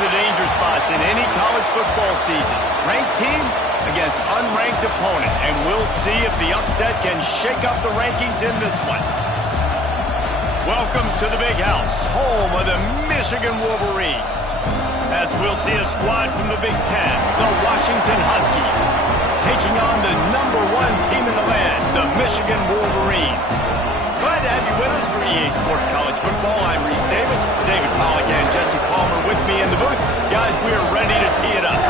the danger spots in any college football season. Ranked team against unranked opponent, and we'll see if the upset can shake up the rankings in this one. Welcome to the Big House, home of the Michigan Wolverines. As we'll see a squad from the Big Ten, the Washington Huskies, taking on the #1 team in the land, the Michigan Wolverines. Glad to have you with us for EA Sports College Football. I'm Reese Davis, David Pollack and Jesse Palmer with me in the booth. Guys, we are ready to tee it up.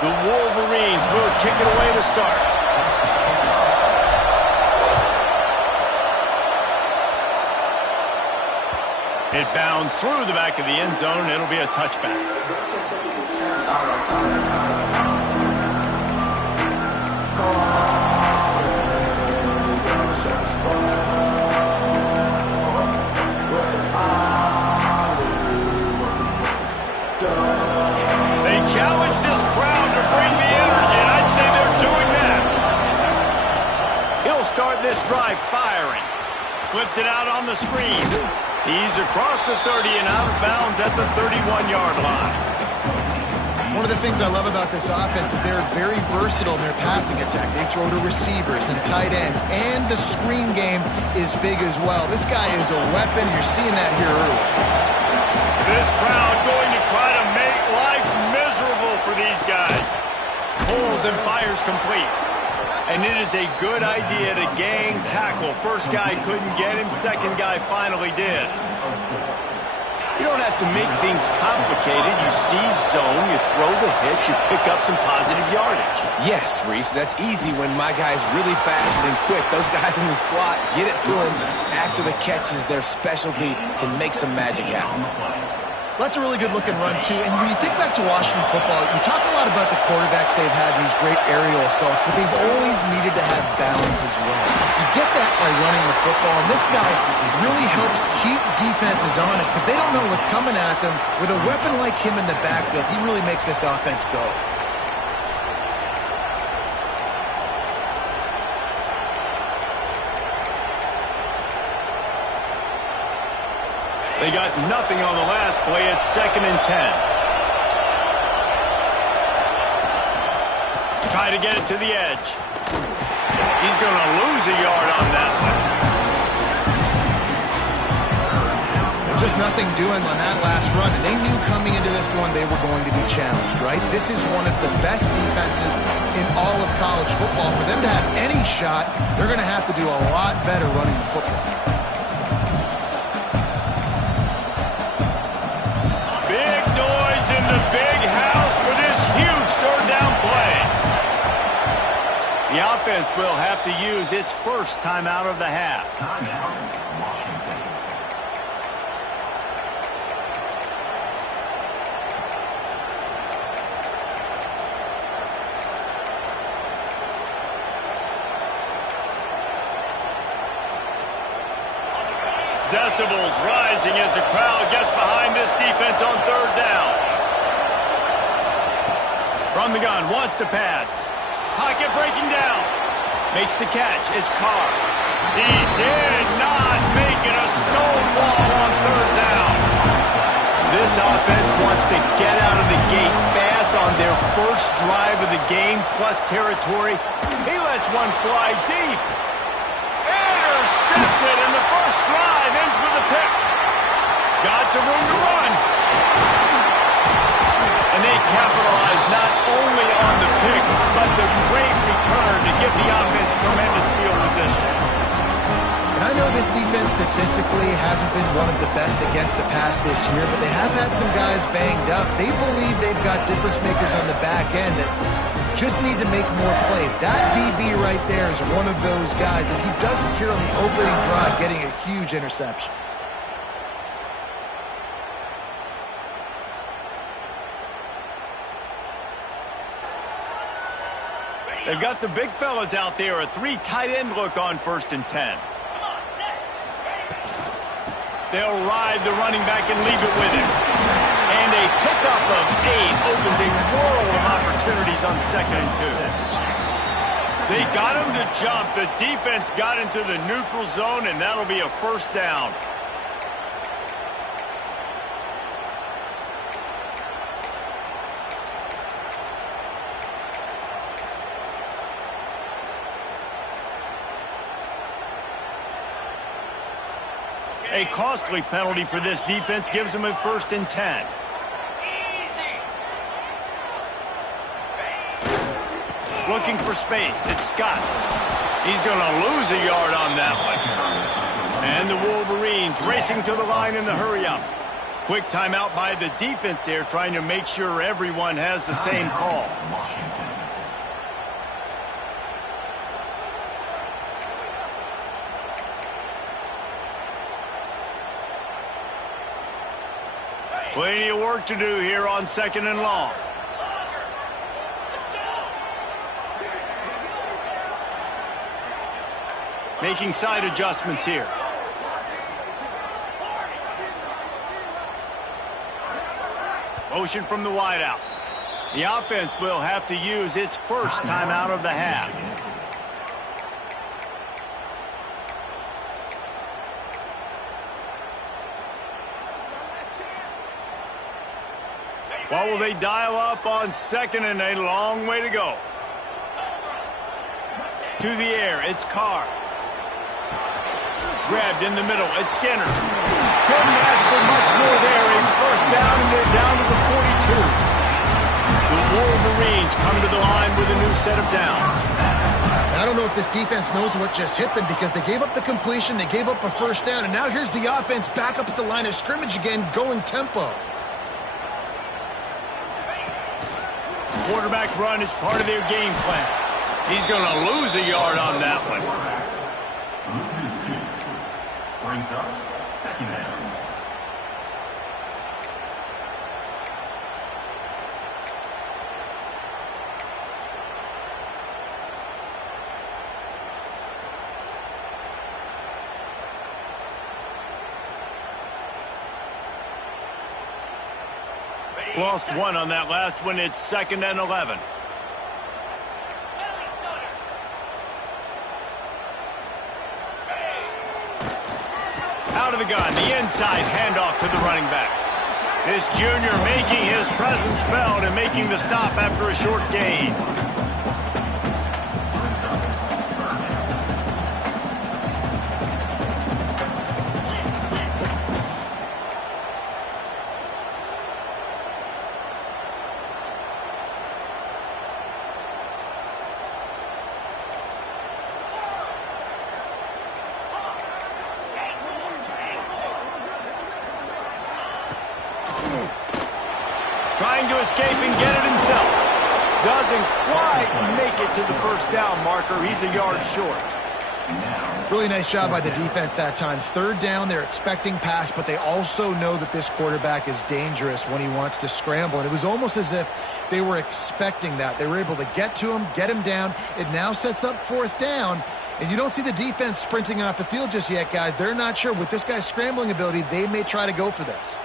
The Wolverines will kick it away to start. It bounds through the back of the end zone. It'll be a touchback. They challenge this crowd to bring the energy, and I'd say they're doing that. He'll start this drive firing. Flips it out on the screen. He's across the 30 and out of bounds at the 31-yard line. One of the things I love about this offense is they're very versatile in their passing attack. They throw to receivers and tight ends, and the screen game is big as well. This guy is a weapon. You're seeing that here early. This crowd going to try to make life miserable for these guys. Pulls and fires complete. And it is a good idea to gang tackle. First guy couldn't get him. Second guy finally did. You don't have to make things complicated. You seize zone, you throw the hitch, you pick up some positive yardage. Yes, Reese, that's easy when my guy's really fast and quick. Those guys in the slot, get it to them. After the catch is their specialty, can make some magic happen. That's a really good-looking run, too. And when you think back to Washington football, we talk a lot about the quarterbacks they've had, these great aerial assaults, but they've always needed to have balance as well. You get that by running the football, and this guy really helps keep defenses honest because they don't know what's coming at them. With a weapon like him in the backfield, he really makes this offense go. They got nothing on the last play. It's 2nd and 10. Try to get it to the edge. He's going to lose a yard on that one. Just nothing doing on that last run, and they knew coming into this one they were going to be challenged, right? This is one of the best defenses in all of college football. For them to have any shot, they're going to have to do a lot better running the football. The Big House with his huge third down play. The offense will have to use its first timeout of the half. Decibels rising as the crowd gets behind this defense on 3rd down. From the gun, wants to pass. Pocket breaking down. Makes the catch. It's Carr. He did not make it a stonewall on 3rd down. This offense wants to get out of the gate fast on their first drive of the game, plus territory. He lets one fly deep. Intercepted, and the first drive ends with a pick. Got some room to run. And they capitalize not only on the pick, but the great return to give the offense tremendous field position. And I know this defense statistically hasn't been one of the best against the pass this year, but they have had some guys banged up. They believe they've got difference makers on the back end that just need to make more plays. That DB right there is one of those guys, and he does it here on the opening drive, getting a huge interception. They've got the big fellas out there. A 3 tight end look on 1st and 10. They'll ride the running back and leave it with him. And a pick pickup of 8 opens a world of opportunities on 2nd and 2. They got him to jump. The defense got into the neutral zone, and that'll be a first down. A costly penalty for this defense gives them a 1st and 10. Looking for space. It's Scott. He's going to lose a yard on that one. And the Wolverines racing to the line in the hurry-up. Quick timeout by the defense there, trying to make sure everyone has the same call. Plenty of work to do here on 2nd and long. Making side adjustments here. Motion from the wideout. The offense will have to use its first timeout of the half. What will they dial up on 2nd and a long way to go? To the air, it's Carr. Grabbed in the middle, it's Skinner. Couldn't ask for much more there. A first down, and they're down to the 42. The Wolverines come to the line with a new set of downs. I don't know if this defense knows what just hit them because they gave up the completion, they gave up a first down, and now here's the offense back up at the line of scrimmage again, going tempo. Quarterback run is part of their game plan. He's going to lose a yard on that one. Loses 2. Brings up 2nd down. Lost 1 on that last one. It's 2nd and 11. Out of the gun, the inside handoff to the running back. This junior making his presence felt and making the stop after a short gain. Trying to escape and get it himself. Doesn't quite make it to the first down marker. He's a yard short. Really nice job by the defense that time. 3rd down, they're expecting pass, but they also know that this quarterback is dangerous when he wants to scramble. And it was almost as if they were expecting that. They were able to get to him, get him down. It now sets up 4th down. And you don't see the defense sprinting off the field just yet, guys. They're not sure. With this guy's scrambling ability, they may try to go for this.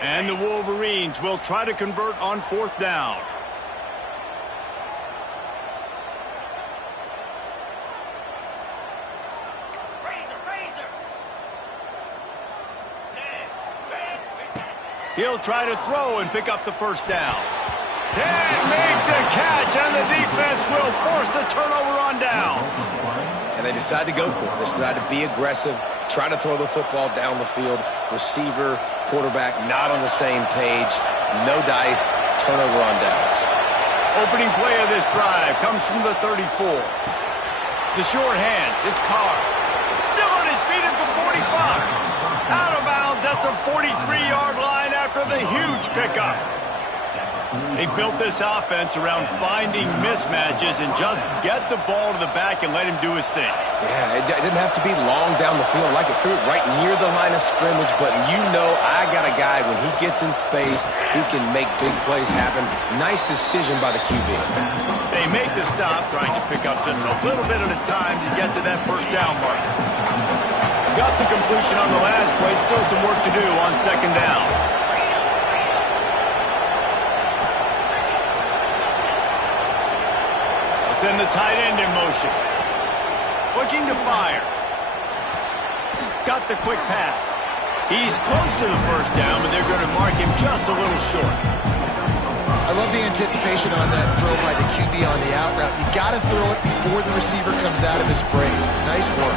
And the Wolverines will try to convert on 4th down. He'll try to throw and pick up the first down. Can't make the catch, and the defense will force the turnover on downs. And they decide to go for it. They decide to be aggressive, try to throw the football down the field. Receiver, quarterback not on the same page. No dice, turnover on downs. Opening play of this drive comes from the 34. The short hands, it's Carr. Still on his feet at the 45. Out of bounds at the 43-yard line after the huge pickup. They built this offense around finding mismatches and just get the ball to the back and let him do his thing. Yeah, it didn't have to be long down the field. Like it threw it right near the line of scrimmage, but you know I got a guy, when he gets in space, he can make big plays happen. Nice decision by the QB. They make the stop, trying to pick up just a little bit at a time to get to that first down mark. Got the completion on the last play, still some work to do on 2nd down. send the tight end in motion. Looking to fire. Got the quick pass. He's close to the first down, but they're going to mark him just a little short. I love the anticipation on that throw by the QB on the out route. You got to throw it before the receiver comes out of his break. Nice work.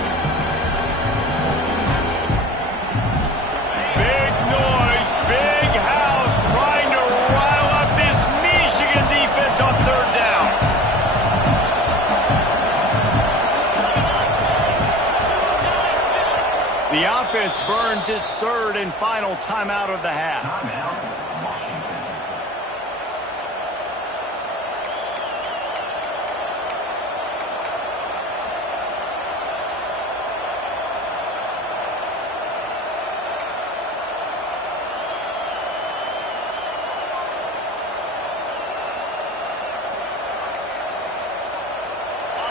Big noise, big house, trying to rile up this Michigan defense on third down. The offense burns its third and final timeout of the half. Timeout, Washington.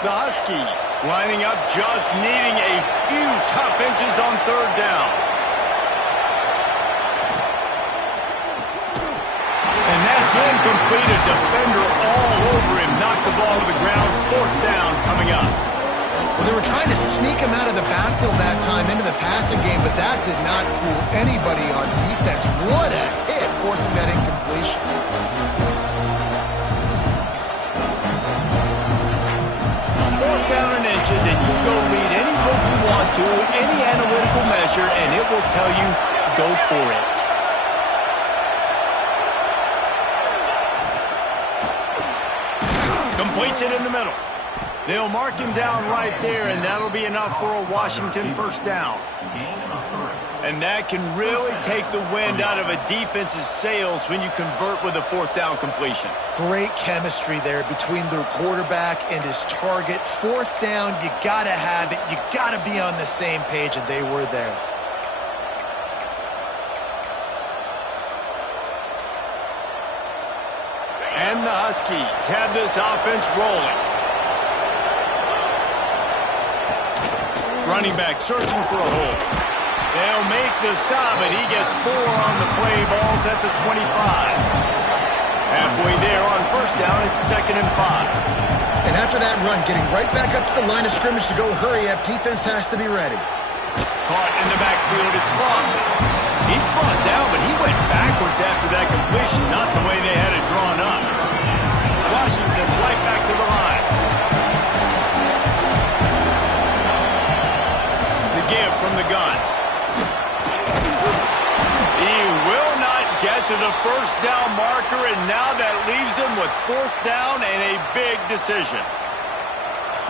The Huskies lining up, just needing a few tough inches on third down. And that's incomplete. A defender all over him. Knocked the ball to the ground. Fourth down coming up. Well, they were trying to sneak him out of the backfield that time into the passing game, but that did not fool anybody on defense. What a hit, forcing that incompletion. Fourth down and inches, and you go read any book you want to, any analytical measure, and it will tell you, go for it. Completes it in the middle. They'll mark him down right there, and that'll be enough for a Washington first down. And that can really take the wind out of a defense's sails when you convert with a fourth down completion. Great chemistry there between the quarterback and his target. Fourth down, you got to have it. You got to be on the same page, and they were there. And the Huskies have this offense rolling. Running back searching for a hole. They'll make the stop, and he gets 4 on the play. Ball's at the 25. Halfway there on first down, it's 2nd and 5. And after that run, getting right back up to the line of scrimmage to go hurry up, defense has to be ready. Caught in the backfield, it's Balusa. He's brought down, but he went backwards after that completion, not the way they had it drawn up. Washington right back to the line. The give from the gun. He will not get to the first down marker, and now that leaves him with fourth down and a big decision.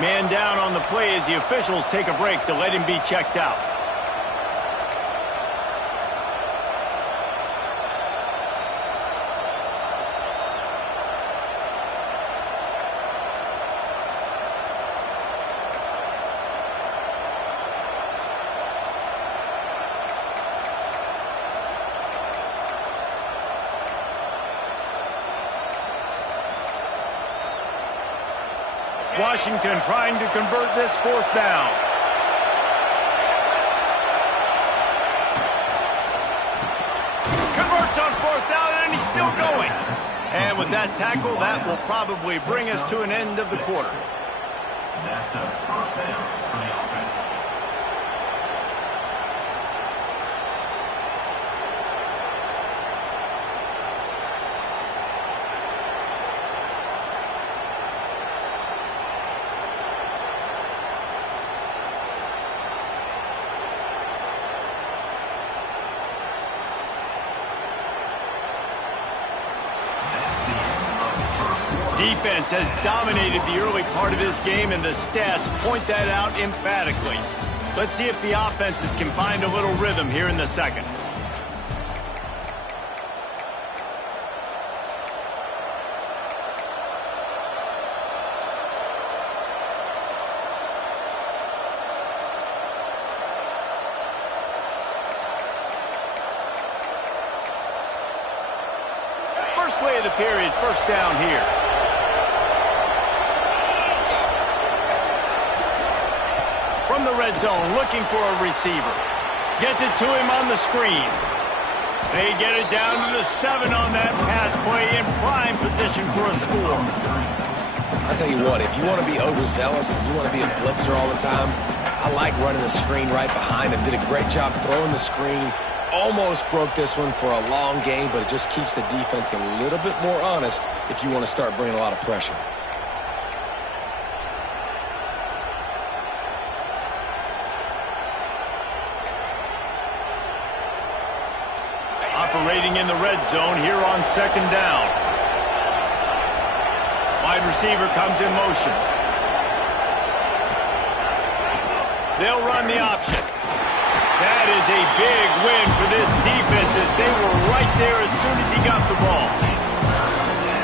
Man down on the play as the officials take a break to let him be checked out. Washington trying to convert this fourth down. Converts on fourth down, and he's still going. And with that tackle, that will probably bring us to an end of the quarter. That's a first down for the offense. Defense has dominated the early part of this game, and the stats point that out emphatically. Let's see if the offenses can find a little rhythm here in the second. First play of the period, first down here. From the red zone, looking for a receiver. Gets it to him on the screen. They get it down to the 7 on that pass play, in prime position for a score. I'll tell you what, if you want to be overzealous and you want to be a blitzer all the time, I like running the screen right behind him. Did a great job throwing the screen. Almost broke this one for a long game, but it just keeps the defense a little bit more honest if you want to start bringing a lot of pressure. Operating in the red zone here on second down. Wide receiver comes in motion. They'll run the option. That is a big win for this defense as they were right there as soon as he got the ball.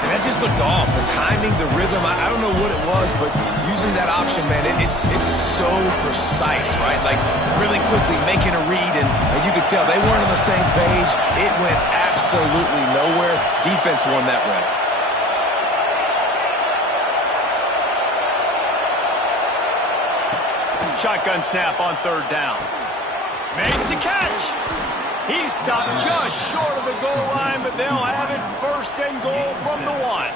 And that just looked off. The timing, the rhythm, I don't know what it was, but usually that option, man, it's so precise, right? Like really quickly making a read, and you could tell they weren't on the same page. It went absolutely nowhere. Defense won that rep. Shotgun snap on third down. Makes the catch. He stopped just short of the goal line, but they'll have it first and goal from the 1.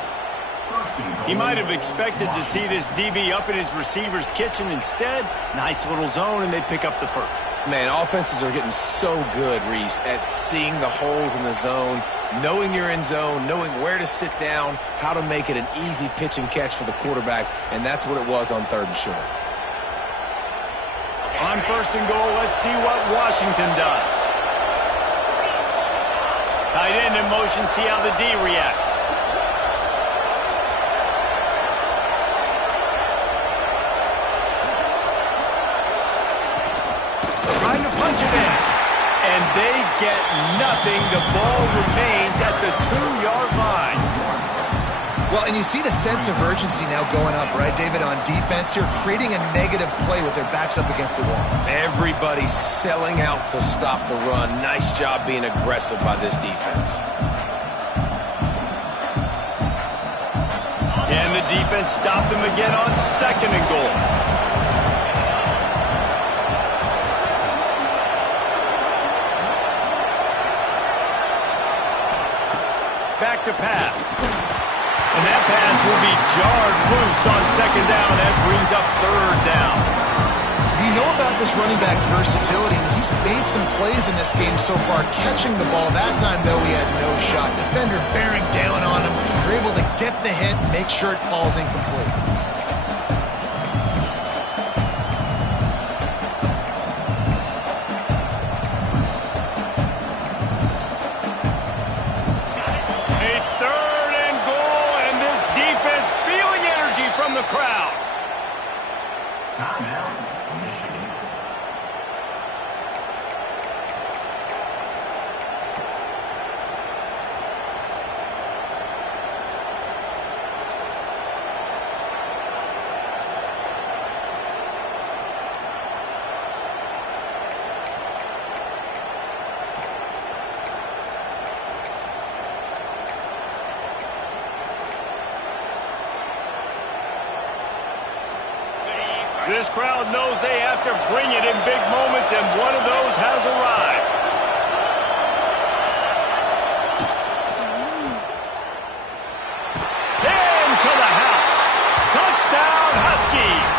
He might have expected to see this DB up in his receiver's kitchen. Instead, nice little zone, and they pick up the first. Man, offenses are getting so good, Reese, at seeing the holes in the zone, knowing you're in zone, knowing where to sit down, how to make it an easy pitch and catch for the quarterback, and that's what it was on third and short. On first and goal, let's see what Washington does. Tight end in motion, see how the D reacts. Trying to punch it in. And they get nothing. The ball remains at the 2-yard line. Well, and you see the sense of urgency now going up, right, David, on defense here, creating a negative play with their backs up against the wall. Everybody's selling out to stop the run. Nice job being aggressive by this defense. Can the defense stop them again on second and goal? Back to pass. And that pass will be jarred loose on second down. That brings up third down. You know about this running back's versatility. He's made some plays in this game so far, catching the ball. That time, though, he had no shot. Defender bearing down on him. They're able to get the hit, make sure it falls incomplete. The crowd. Timeout, Michigan. This crowd knows they have to bring it in big moments, and one of those has arrived. Into the house. Touchdown, Huskies.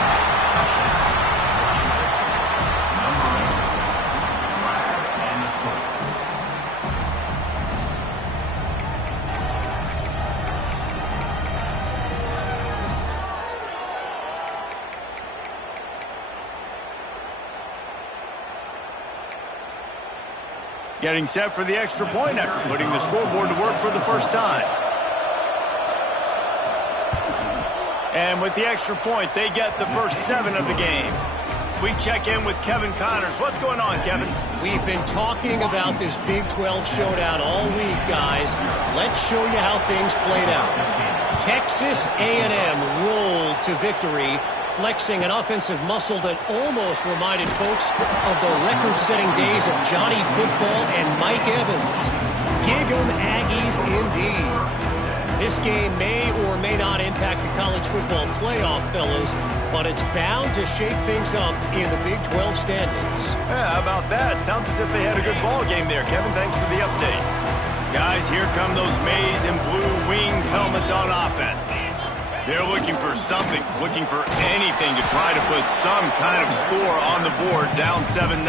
Getting set for the extra point after putting the scoreboard to work for the first time. And with the extra point, they get the first 7 of the game. We check in with Kevin Connors. What's going on, Kevin? We've been talking about this Big 12 showdown all week, guys. Let's show you how things played out. Texas A&M rolled to victory, flexing an offensive muscle that almost reminded folks of the record-setting days of Johnny Football and Mike Evans. Gig 'em Aggies indeed. This game may or may not impact the college football playoff, fellas, but it's bound to shake things up in the Big 12 standings. Yeah, how about that? Sounds as if they had a good ball game there, Kevin. Thanks for the update. Guys, here come those maize and blue winged helmets on offense. They're looking for something, looking for anything to try to put some kind of score on the board, down 7-0.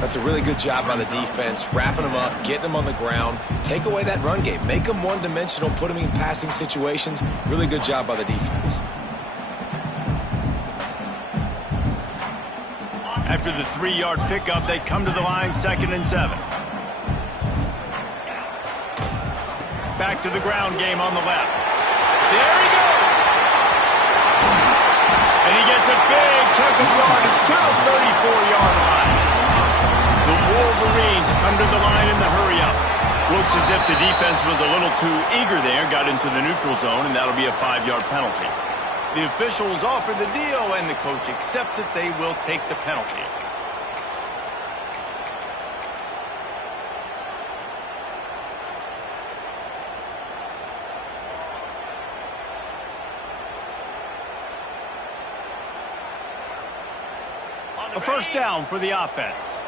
That's a really good job by the defense, wrapping them up, getting them on the ground. Take away that run game. Make them one-dimensional, put them in passing situations. Really good job by the defense. After the 3-yard pickup, they come to the line, 2nd and 7. Back to the ground game on the left. There he goes! And he gets a big chunk of yardage to the 34-yard line. The Wolverines come to the line in the hurry-up. Looks as if the defense was a little too eager there, got into the neutral zone, and that'll be a 5-yard penalty. The officials offer the deal, and the coach accepts it. They will take the penalty. A first down for the offense.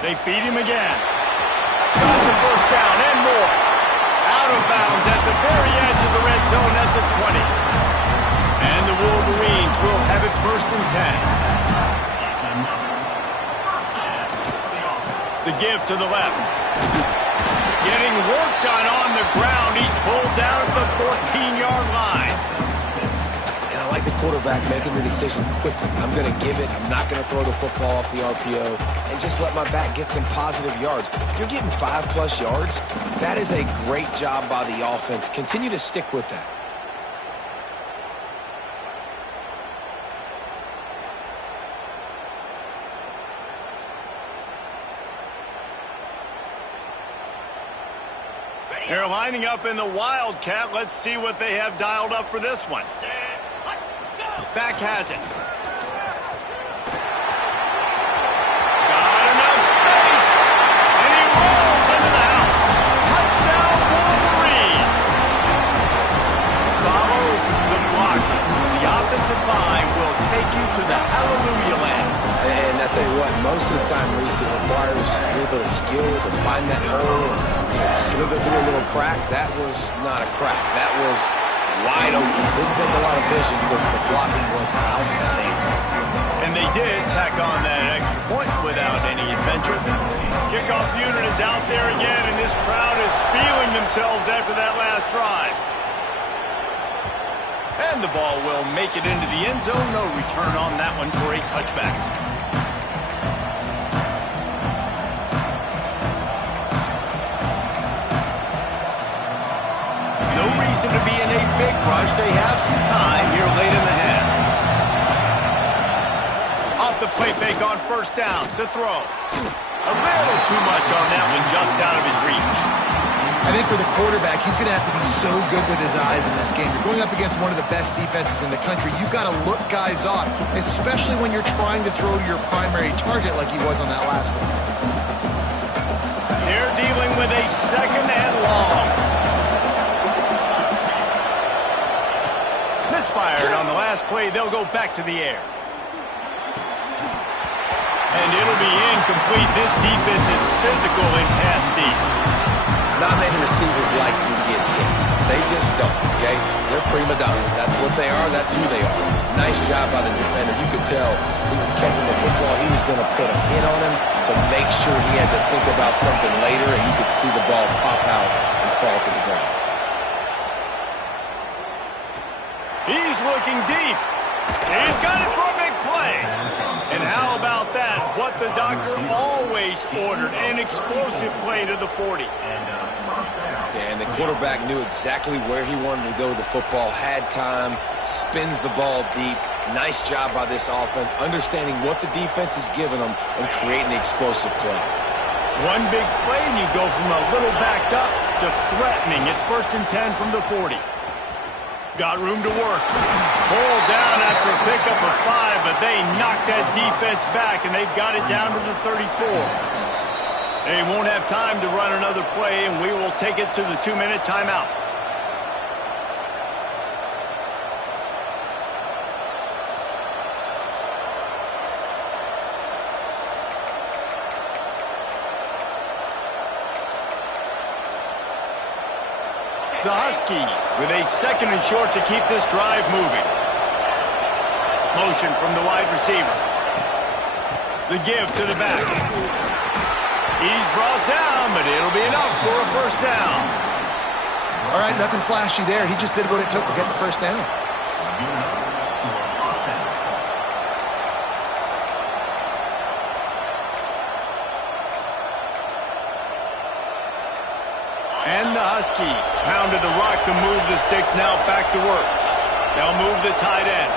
They feed him again. Got the first down and more. Out of bounds at the very edge of the red zone at the 20. And the Wolverines will have it 1st and 10. The give to the left. Getting worked on the ground. He's pulled down at the 14-yard line. I like the quarterback making the decision quickly. I'm going to give it. I'm not going to throw the football off the RPO and just let my back get some positive yards. You're getting 5+ yards. That is a great job by the offense. Continue to stick with that. They're lining up in the Wildcat. Let's see what they have dialed up for this one. Back has it. Got enough space. And he rolls into the house. Touchdown, Wolverines. Follow the block. The offensive line will take you to the hallelujah land. And I tell you what, most of the time, Reese, it requires a little bit of skill to find that hole and slither through a little crack. That was not a crack. That was wide open. Didn't take a lot of vision because the blocking was outstanding. And they did tack on that extra point without any adventure. Kickoff unit is out there again, and this crowd is feeling themselves after that last drive. And the ball will make it into the end zone. No return on that one for a touchback. No reason to be in a big rush. They have some time here late in the half. Off the play fake on first down to throw. A little too much on that one, just out of his reach. I think for the quarterback, he's going to have to be so good with his eyes in this game. You're going up against one of the best defenses in the country. You've got to look guys off, especially when you're trying to throw to your primary target like he was on that last one. They're dealing with a 2nd and long. Misfired on the last play. They'll go back to the air. And it'll be incomplete. This defense is physical in pass deep. Not many receivers like to get hit. They just don't, okay? They're prima donnas. That's what they are. That's who they are. Nice job by the defender. You could tell he was catching the football. He was going to put a hit on him to make sure he had to think about something later, and you could see the ball pop out and fall to the ground. He's looking deep. He's got it for a big play. And how about that? What the doctor always ordered, an explosive play to the 40. Yeah, and the quarterback knew exactly where he wanted to go with the football, had time, spins the ball deep. Nice job by this offense, understanding what the defense is giving them and creating the explosive play. One big play, and you go from a little backed up to threatening. It's 1st and 10 from the 40. Got room to work. Pulled down after a pickup of 5, but they knocked that defense back, and they've got it down to the 34. They won't have time to run another play, and we will take it to the 2-minute timeout. The Huskies with a 2nd and short to keep this drive moving. Motion from the wide receiver. The give to the back. He's brought down, but it'll be enough for a first down. All right, nothing flashy there. He just did what it took to get the first down. And the Huskies pounded the rock to move the sticks, now back to work. They'll move the tight end.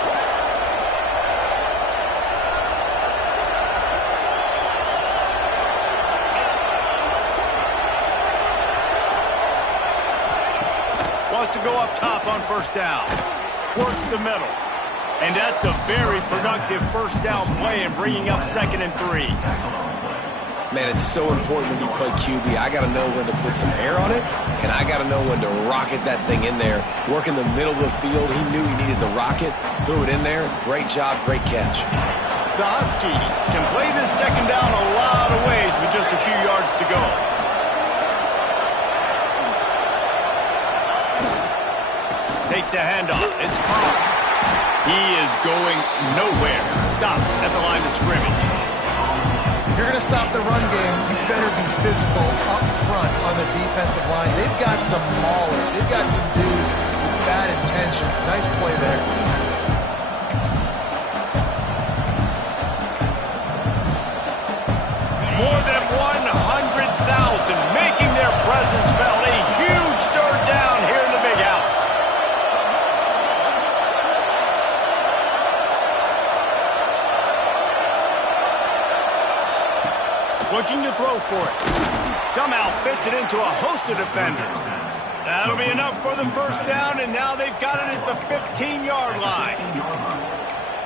Wants to go up top on first down. Works the middle. And that's a very productive first down play in bringing up 2nd and 3. Man, it's so important when you play QB. I got to know when to put some air on it, and I got to know when to rocket that thing in there. Work in the middle of the field. He knew he needed the rocket. Threw it in there. Great job, great catch. The Huskies can play this 2nd down a lot of ways with just a few yards to go. Takes a handoff. It's Carr. He is going nowhere. Stop at the line of scrimmage. If you're going to stop the run game, you better be physical up front on the defensive line. They've got some maulers. They've got some dudes with bad intentions. Nice play there. More than 100,000 making their presence felt. A huge 3rd down here in the big house. Looking to throw for it. Somehow fits it into a host of defenders. That'll be enough for the first down, and now they've got it at the 15-yard line.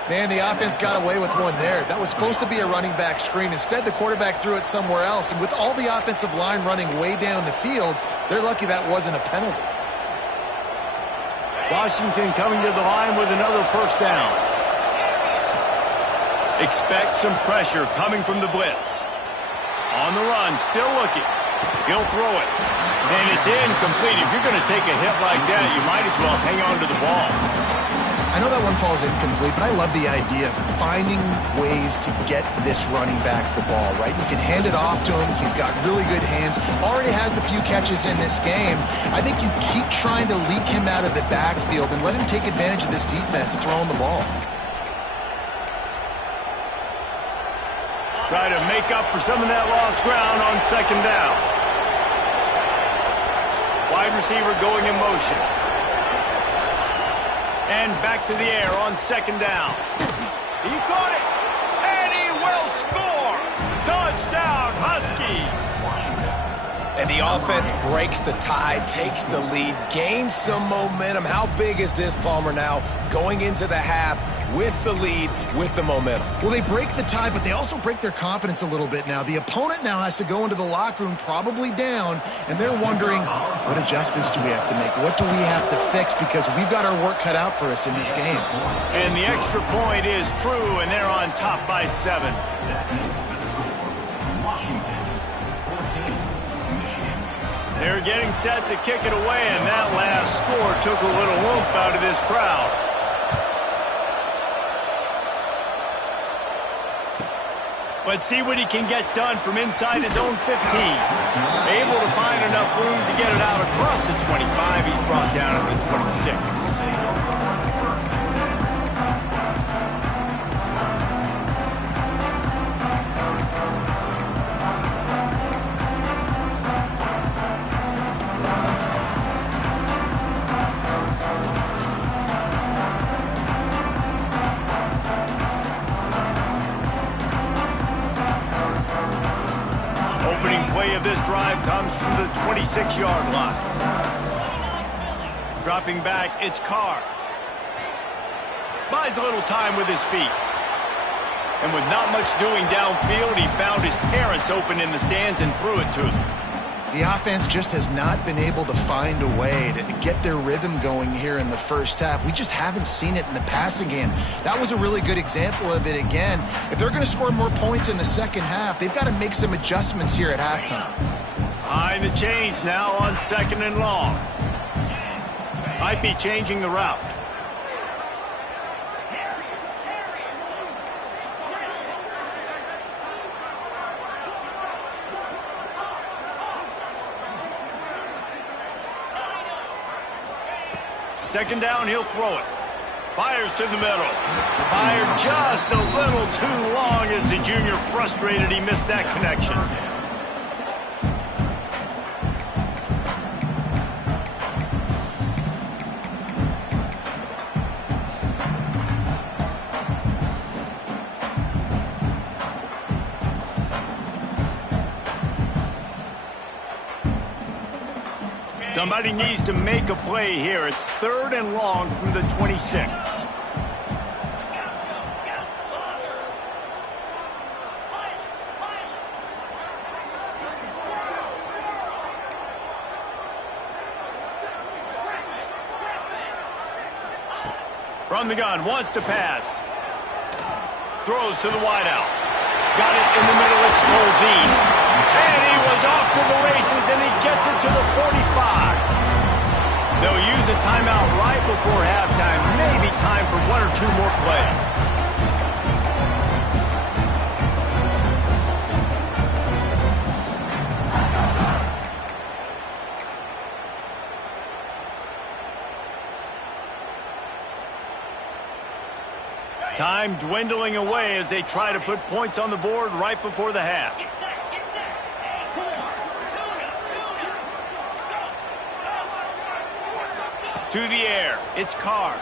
Man, the offense got away with one there. That was supposed to be a running back screen. Instead, the quarterback threw it somewhere else. And with all the offensive line running way down the field, they're lucky that wasn't a penalty. Washington coming to the line with another first down. Expect some pressure coming from the blitz. On the run, still looking. He'll throw it. And it's incomplete. If you're going to take a hit like that, you might as well hang on to the ball. I know that one falls incomplete, but I love the idea of finding ways to get this running back the ball, right? You can hand it off to him. He's got really good hands. Already has a few catches in this game. I think you keep trying to leak him out of the backfield and let him take advantage of this defense throwing the ball. Try to make up for some of that lost ground on 2nd down. Wide receiver going in motion. And back to the air on 2nd down. He caught it. And he will score. Touchdown, Huskies. And the offense breaks the tie, takes the lead, gains some momentum. How big is this, Palmer, now going into the half with the lead, with the momentum? Well, they break the tie, but they also break their confidence a little bit now. The opponent now has to go into the locker room probably down, and they're wondering, what adjustments do we have to make? What do we have to fix? Because we've got our work cut out for us in this game. And the extra point is true, and they're on top by 7. They're getting set to kick it away, and that last score took a little oomph out of this crowd. Let's see what he can get done from inside his own 15. Able to find enough room to get it out across the 25. He's brought down at the 26. Of this drive comes from the 26-yard line. Dropping back, it's Carr. Buys a little time with his feet. And with not much doing downfield, he found his parents open in the stands and threw it to them. The offense just has not been able to find a way to get their rhythm going here in the first half. We just haven't seen it in the passing game. That was a really good example of it again. If they're going to score more points in the second half, they've got to make some adjustments here at halftime. Behind the chains now on 2nd and long. Might be changing the route. Second down, he'll throw it. Fires to the middle. Fired just a little too long as the junior frustrated he missed that connection. Somebody needs to make a play here. It's 3rd and long from the 26. From the gun, wants to pass. Throws to the wideout. Got it in the middle, it's Tolzien. And he was off to the races, and he gets it to the 45. They'll use a timeout right before halftime. Maybe time for 1 or 2 more plays. Time dwindling away as they try to put points on the board right before the half. To the air, it's Carr.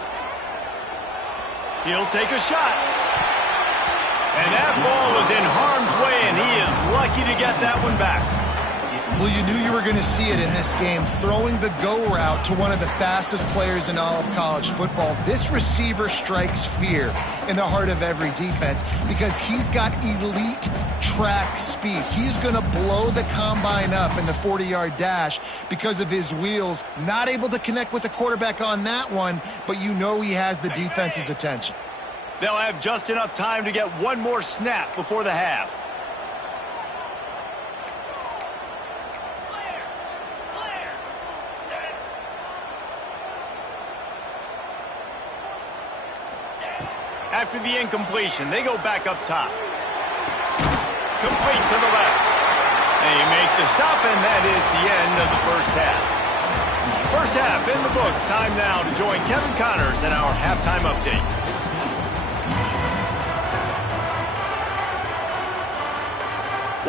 He'll take a shot. And that ball was in harm's way, and he is lucky to get that one back. Well, you knew you were going to see it in this game, throwing the go route to one of the fastest players in all of college football. This receiver strikes fear in the heart of every defense because he's got elite track speed. He's going to blow the combine up in the 40-yard dash because of his wheels. Not able to connect with the quarterback on that one, but you know he has the defense's attention. They'll have just enough time to get one more snap before the half. After the incompletion, they go back up top. Complete to the left. They make the stop, and that is the end of the first half. First half in the books. Time now to join Kevin Connors in our halftime update.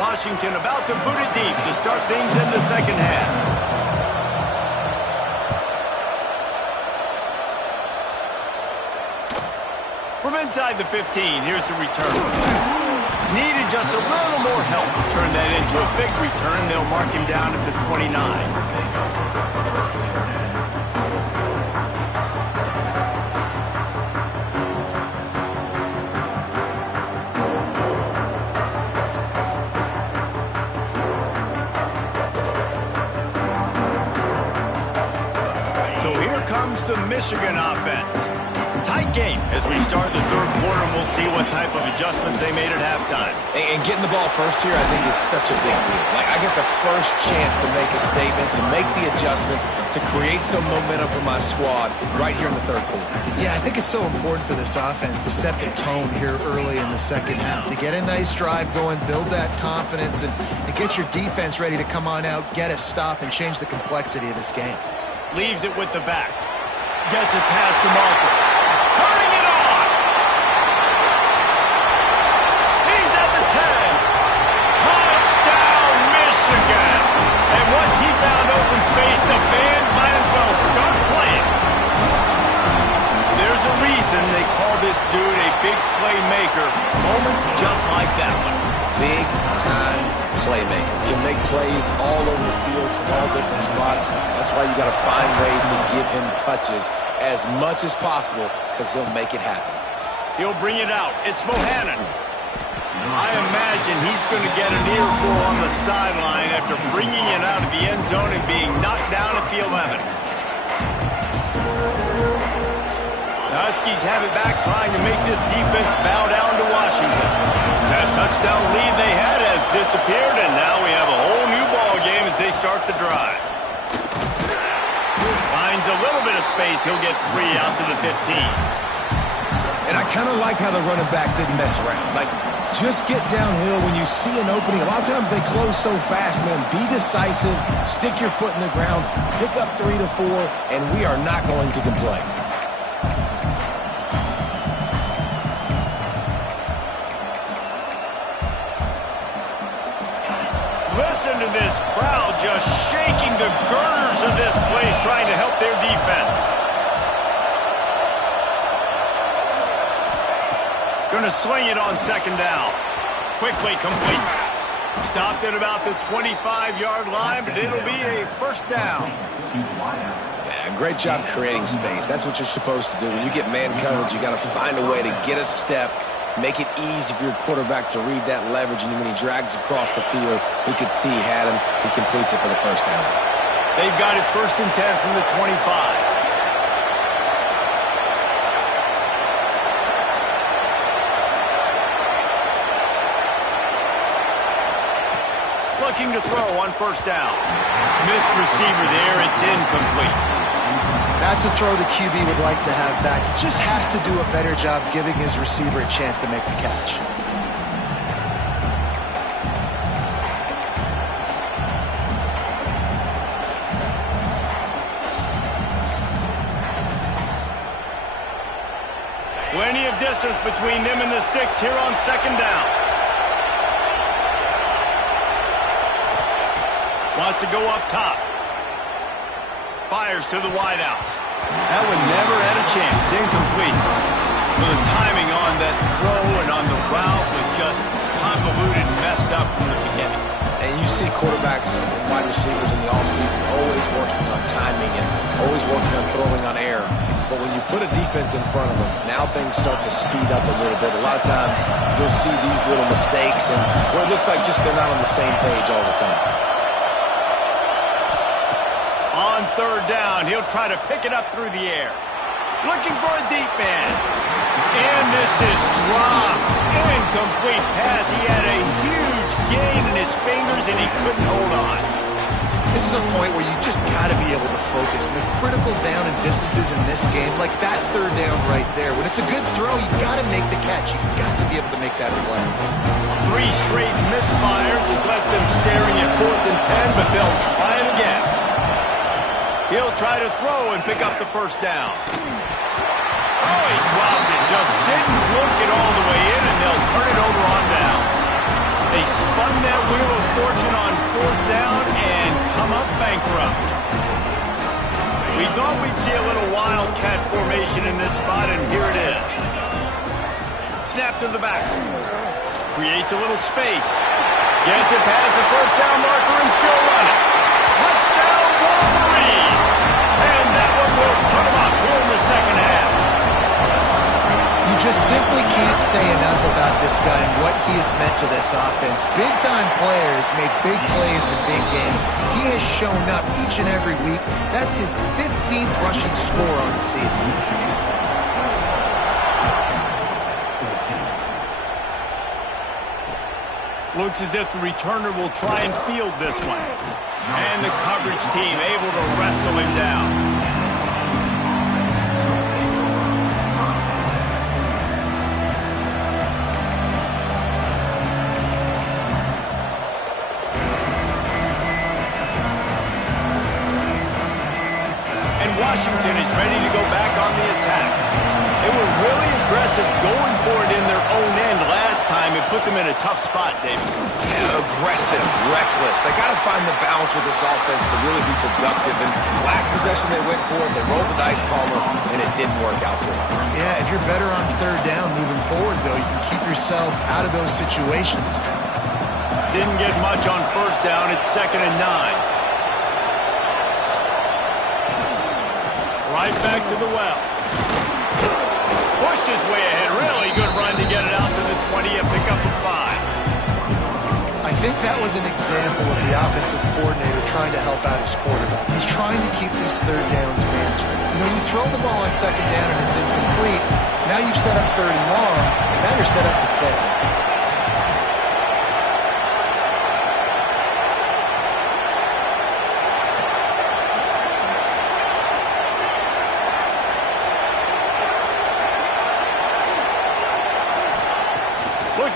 Washington about to boot it deep to start things in the second half. From inside the 15, here's the return. Needed just a little more help to turn that into a big return. They'll mark him down at the 29. So here comes the Michigan offense. Tight game as we start the third quarter, and we'll see what type of adjustments they made at halftime. And getting the ball first here, I think, is such a big deal. Like, I get the first chance to make a statement, to make the adjustments, to create some momentum for my squad right here in the third quarter. Yeah, I think it's so important for this offense to set the tone here early in the second half, to get a nice drive going, build that confidence, and get your defense ready to come on out, get a stop, and change the complexity of this game. Leaves it with the back. Gets it past the marker. Turning it on! He's at the 10. Touchdown, Michigan! And once he found open space, the band might as well start playing. There's a reason they call this dude a big playmaker. Moments just like that one. Big-time playmaker. Can make plays all over the field from all different spots. That's why you got to find ways to give him touches as much as possible, because he'll make it happen. He'll bring it out. It's Mohanan. I imagine he's going to get an earful on the sideline after bringing it out of the end zone and being knocked down at the 11. The Huskies have it back, trying to make this defense bow down to Washington. That touchdown lead they had has disappeared, and now we have a whole new ball game as they start the drive. Finds a a little bit of space, he'll get 3 out to the 15. And I kind of like how the running back didn't mess around. Like, just get downhill when you see an opening. A lot of times they close so fast, man. Be decisive, stick your foot in the ground, pick up 3 to 4, and we are not going to complain. Listen to this crowd just shaking the girders of this place, trying to help their defense. Going to swing it on 2nd down. Quickly complete. Stopped at about the 25-yard line, but it'll be a 1st down. Yeah, great job creating space. That's what you're supposed to do. When you get man coverage, you got to find a way to get a step, make it easy for your quarterback to read that leverage, and when he drags across the field, he could see he had him. He completes it for the 1st down. They've got it 1st and 10 from the 25. Looking to throw on 1st down. Missed receiver there. It's incomplete. That's a throw the QB would like to have back. He just has to do a better job giving his receiver a chance to make the catch. Plenty of distance between them and the sticks here on 2nd down. Wants to go up top. Fires to the wideout. That one never had a chance. Incomplete. Well, the timing on that throw and on the route was just convoluted and messed up from the beginning. And you see quarterbacks and wide receivers in the offseason always working on timing and always working on throwing on air. But when you put a defense in front of them, now things start to speed up a little bit. A lot of times you'll see these little mistakes and where it looks like just they're not on the same page all the time. On 3rd down, he'll try to pick it up through the air. Looking for a deep man. And this is dropped. Incomplete pass. He had a huge gain in his fingers, and he couldn't hold on. This is a point where you just got to be able to focus. And the critical down and distances in this game, like that 3rd down right there, when it's a good throw, you got to make the catch. You got to be able to make that play. 3 straight misfires has left them staring at 4th and 10, but they'll try it again. He'll try to throw and pick up the 1st down. Oh, he dropped it. Just didn't look it all the way in, and they'll turn it over on downs. They spun that wheel of fortune on 4th down and come up bankrupt. We thought we'd see a little wildcat formation in this spot, and here it is. Snap to the back. Creates a little space. Gets it past the 1st down marker and still running. Touchdown, Wolverine! And that one will put him up here in the 2nd half. You just simply can't say enough about this guy and what he has meant to this offense. Big-time players make big plays in big games. He has shown up each and every week. That's his 15th rushing score on the season. Looks as if the returner will try and field this one. And the coverage team able to wrestle him down. And Washington is ready to go back on the attack. They were really aggressive going for it in their own end last time. It put them in a tough spot, David. Yeah, aggressive, reckless. They got to find the balance with this offense to really be productive. And last possession they went for it, they rolled the dice, Palmer, and it didn't work out for them. Yeah, if you're better on 3rd down moving forward, though, you can keep yourself out of those situations. Didn't get much on 1st down. It's 2nd and 9. Right back to the well. Pushed his way ahead. Really good run to get it out to the 20 and pick up a 5. I think that was an example of the offensive coordinator trying to help out his quarterback. He's trying to keep these 3rd downs manageable. You know, you throw the ball on 2nd down and it's incomplete. Now you've set up 3rd and long. Now you're set up to fail.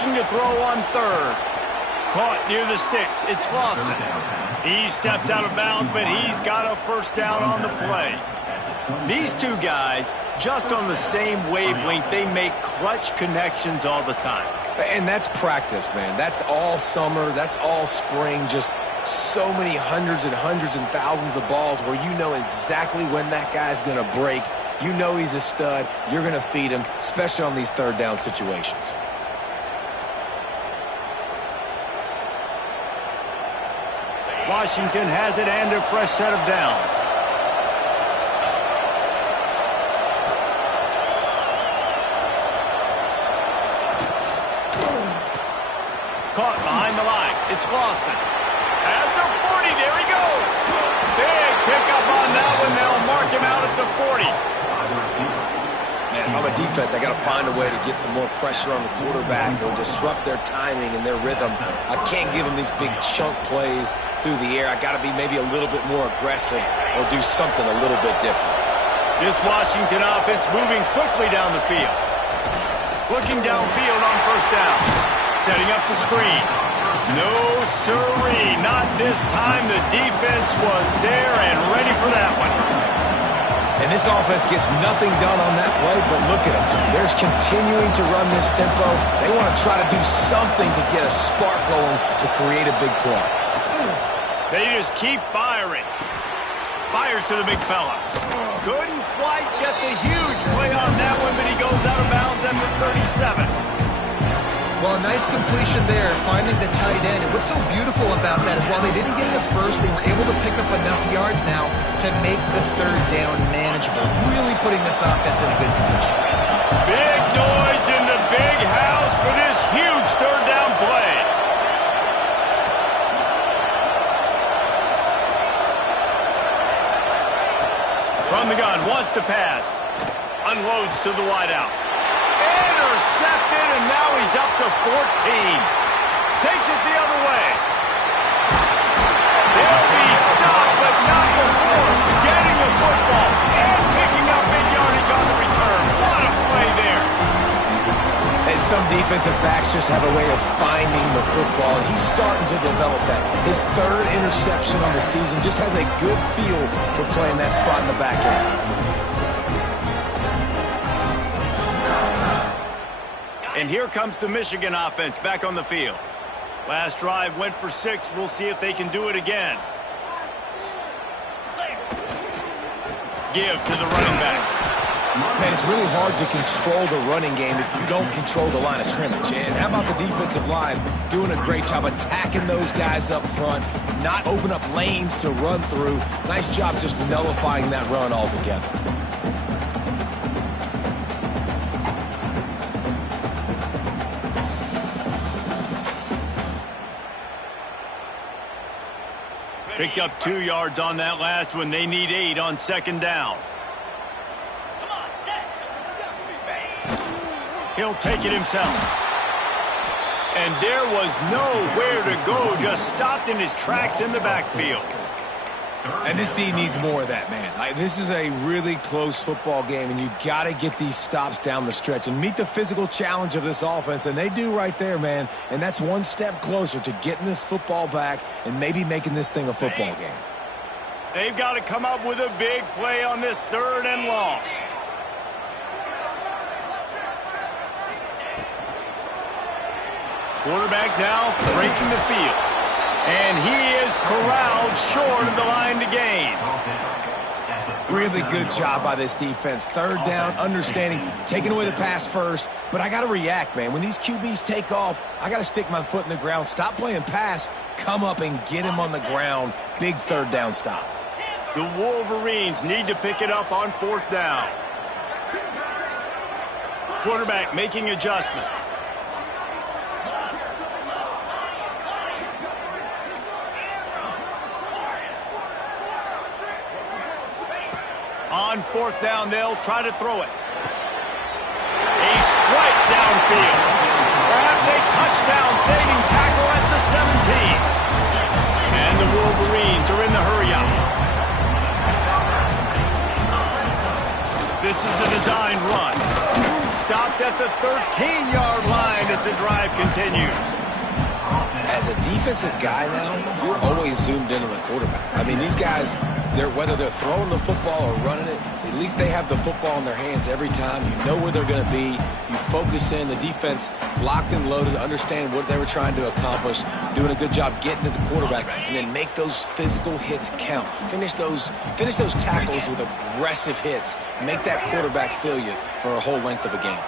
looking to throw on third. Caught near the sticks. It's Lawson. He steps out of bounds, but he's got a first down on the play. These two guys, just on the same wavelength, they make clutch connections all the time. And that's practice, man. That's all summer. That's all spring. Just so many hundreds and thousands of balls where you know exactly when that guy's going to break. You know he's a stud. You're going to feed him, especially on these third down situations. Washington has it and a fresh set of downs. Caught behind the line. It's Lawson. At the 40, there he goes. Big pickup on that one. They'll mark him out at the 40. Man, if I'm a defense, I got to find a way to get some more pressure on the quarterback or disrupt their timing and their rhythm. I can't give them these big chunk plays through the air. I got to be maybe a little bit more aggressive or do something a little bit different. This Washington offense moving quickly down the field. Looking downfield on first down. Setting up the screen. No siree, not this time. The defense was there and ready for that one. And this offense gets nothing done on that play, but look at them. They're continuing to run this tempo. They want to try to do something to get a spark going to create a big play. They just keep firing. Fires to the big fella. Couldn't quite get the huge play on that one, but he goes out of bounds at the 37. Well, a nice completion there, finding the tight end. And what's so beautiful about that is while they didn't get the first, they were able to pick up enough yards now to make the third down manageable, really putting this offense in a good position. Big noise in the big house for this huge third down play. From the gun, wants to pass. Unloads to the wideout. Intercepted, and now he's up to 14. Takes it the other way. He'll be stopped, but not before getting the football and picking up big yardage on the return. What a play there. And some defensive backs just have a way of finding the football, and he's starting to develop that. His third interception on the season just has a good feel for playing that spot in the back end. And here comes the Michigan offense back on the field. Last drive went for 6. We'll see if they can do it again. Give to the running back. Man, it's really hard to control the running game if you don't control the line of scrimmage. And how about the defensive line doing a great job attacking those guys up front, not open up lanes to run through. Nice job just nullifying that run altogether. Picked up 2 yards on that last one. They need 8 on second down. He'll take it himself. And there was nowhere to go. Just stopped in his tracks in the backfield. And this team needs more of that, man. This is a really close football game, and you got to get these stops down the stretch and meet the physical challenge of this offense, and they do right there, man. And that's one step closer to getting this football back and maybe making this thing a football game. They've got to come up with a big play on this third and long. Quarterback now breaking the field. And he is corralled short of the line to gain. Really good job by this defense. Third down, understanding, taking away the pass first. But I got to react, man. When these QBs take off, I got to stick my foot in the ground. Stop playing pass. Come up and get him on the ground. Big third down stop. The Wolverines need to pick it up on fourth down. Quarterback making adjustments. On fourth down, they'll try to throw it. A strike downfield. Perhaps a touchdown-saving tackle at the 17. And the Wolverines are in the hurry-up. This is a designed run. Stopped at the 13-yard line as the drive continues. As a defensive guy now, you're always zoomed in on the quarterback. I mean, these guys, whether they're throwing the football or running it, at least they have the football in their hands every time. You know where they're going to be. You focus in. The defense locked and loaded, understand what they were trying to accomplish, doing a good job getting to the quarterback, and then make those physical hits count. Finish those tackles with aggressive hits. Make that quarterback feel you for a whole length of a game.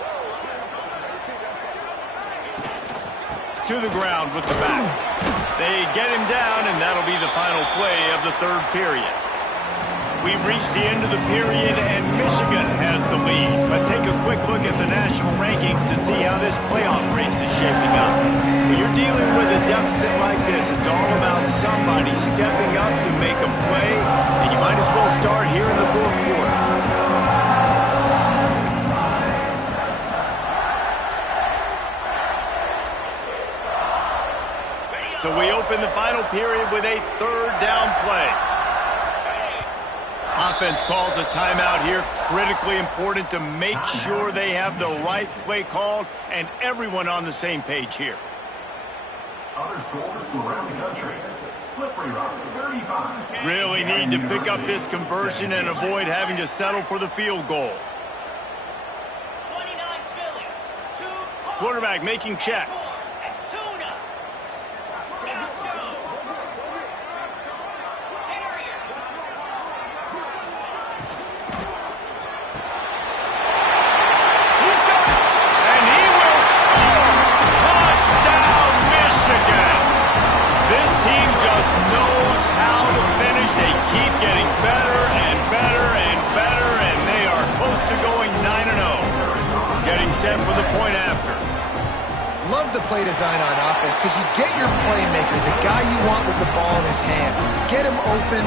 To the ground with the back. They get him down, and that'll be the final play of the third period. We've reached the end of the period, and Michigan has the lead. Let's take a quick look at the national rankings to see how this playoff race is shaping up. When you're dealing with a deficit like this, it's all about somebody stepping up to make a play, and you might as well start here in the fourth quarter. So we open the final period with a third down play. Offense calls a timeout here. Critically important to make sure they have the right play called and everyone on the same page here. Other scores from around the country. Slippery Rock, 35. Really need to pick up this conversion and avoid having to settle for the field goal. Quarterback making checks. Set for the point after. Love the play design on offense because you get your playmaker, the guy you want with the ball in his hands. You get him open,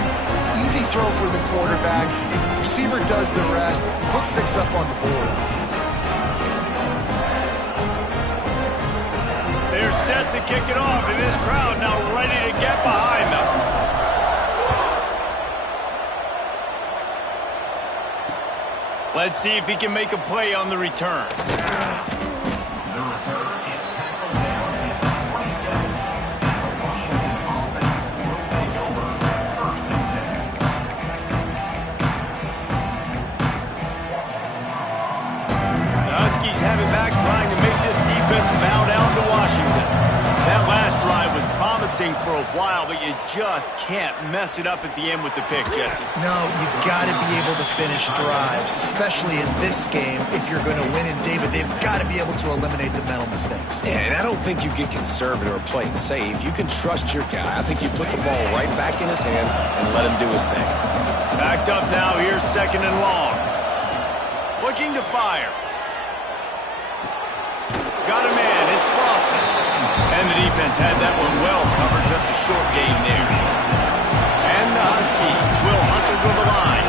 easy throw for the quarterback. Receiver does the rest, put 6 up on the board. They're set to kick it off, and this crowd now ready to get behind them. Let's see if he can make a play on the return. The return is tackled down at the 27. The Washington offense will take over first and 10. The Huskies have it back, trying to make this defense bow down to Washington. That last drive was promising for a while, but you just can't mess it up at the end with the pick, Jesse. No, you got to be able to finish drives, especially in this game. If you're going to win, and David, they've got to be able to eliminate the mental mistakes. Yeah, and I don't think you get conservative or play it safe. You can trust your guy. I think you put the ball right back in his hands and let him do his thing. Backed up now, here's second and long. Looking to fire. Got a man, it's Lawson. And the defense had that one well covered, just a short gain there. And the Huskies will hustle to the line.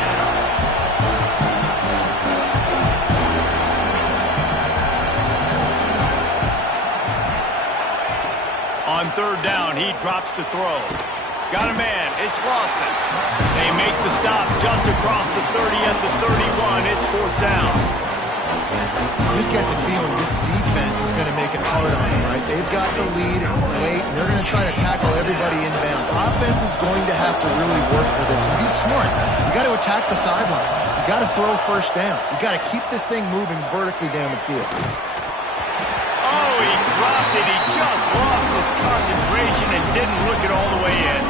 On third down, he drops to throw. Got a man, it's Lawson. They make the stop just across the 30 at the 31. It's fourth down. You just get the feeling this defense is going to make it hard on them, right? They've got the lead, it's late, and they're going to try to tackle everybody inbounds. Offense is going to have to really work for this and be smart. You got to attack the sidelines. You got to throw first downs. You got to keep this thing moving vertically down the field. Oh, he dropped it. He just lost his concentration and didn't look it all the way in.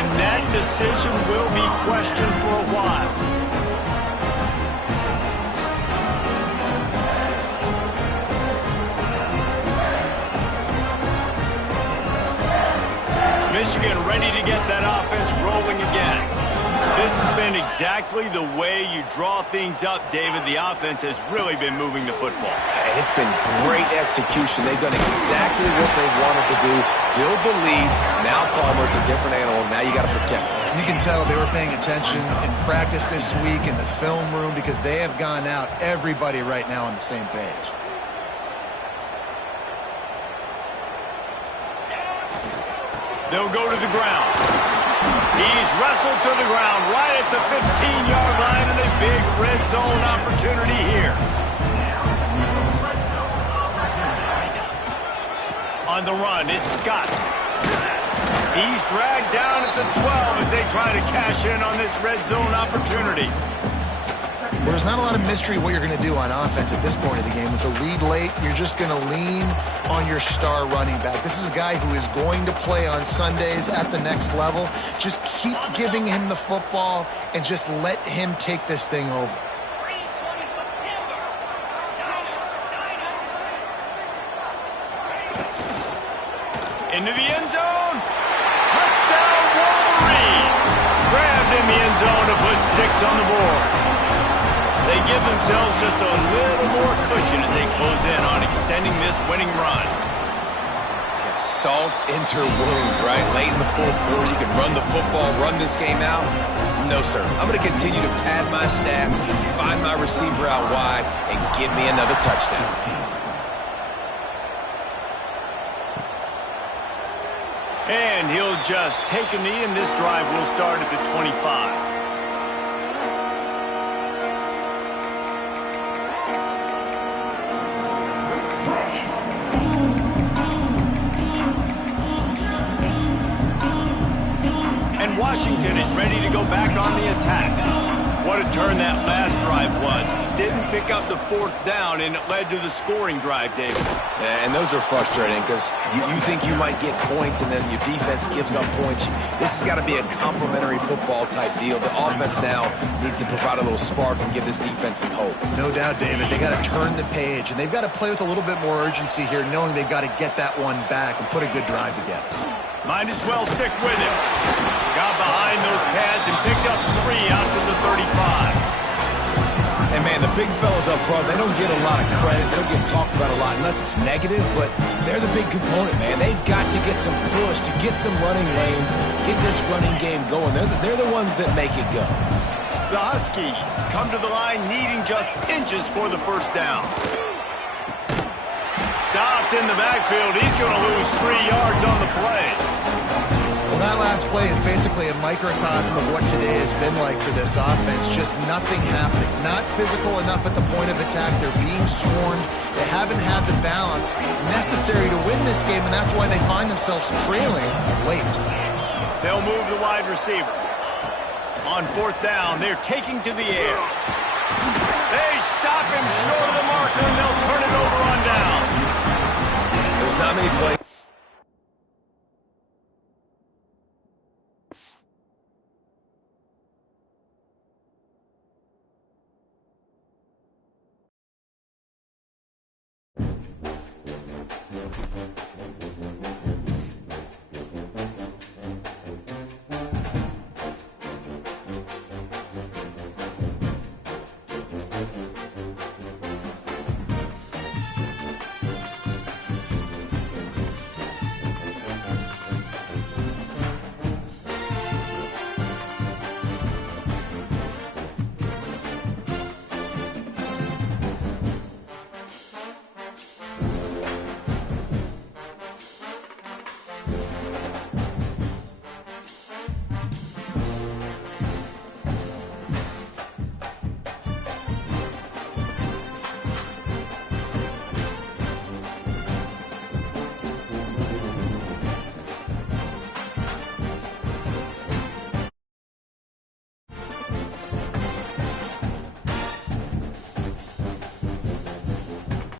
And that decision will be questioned for a while. Michigan ready to get that offense rolling again. This has been exactly the way you draw things up, David. The offense has really been moving the football. And it's been great execution. They've done exactly what they wanted to do. Build the lead. Now Palmer's a different animal. Now you got to protect him. You can tell they were paying attention in practice this week in the film room because they have gone out, everybody right now on the same page. They'll go to the ground. He's wrestled to the ground right at the 15-yard line, and a big red zone opportunity here. On the run, it's Scott. He's dragged down at the 12 as they try to cash in on this red zone opportunity. Well, there's not a lot of mystery what you're going to do on offense at this point of the game. With the lead late, you're just going to lean on your star running back. This is a guy who is going to play on Sundays at the next level. Just keep giving him the football and just let him take this thing over. Into the end zone. Touchdown, Wolverine. Grabbed in the end zone to put 6 on the board. They give themselves just a little more cushion as they close in on extending this winning run. Yeah, salt into wound, right? Late in the fourth quarter, you can run the football, run this game out. No, sir. I'm going to continue to pad my stats, find my receiver out wide, and give me another touchdown. And he'll just take a knee, and this drive will start at the 25. And Washington is ready to go back on the attack. What a turn that last drive was. Didn't pick up the 4th down, and it led to the scoring drive, David. Yeah, and those are frustrating because you think you might get points, and then your defense gives up points. This has got to be a complementary football type deal. The offense now needs to provide a little spark and give this defense some hope. No doubt, David. They got to turn the page, and they've got to play with a little bit more urgency here, knowing they've got to get that one back and put a good drive together. Might as well stick with him. Got behind those pads and picked up 3 out to the 35. And, man, the big fellas up front, they don't get a lot of credit. They don't get talked about a lot unless it's negative, but they're the big component, man. They've got to get some push, to get some running lanes, get this running game going. They're the ones that make it go. The Huskies come to the line needing just inches for the first down. Stopped in the backfield. He's going to lose 3 yards on the play. Well, that last play is basically a microcosm of what today has been like for this offense. Just nothing happening. Not physical enough at the point of attack. They're being swarmed. They haven't had the balance necessary to win this game, and that's why they find themselves trailing late. They'll move the wide receiver. On 4th down, they're taking to the air. They stop him short of the marker, and they'll turn it over on down. There's not many plays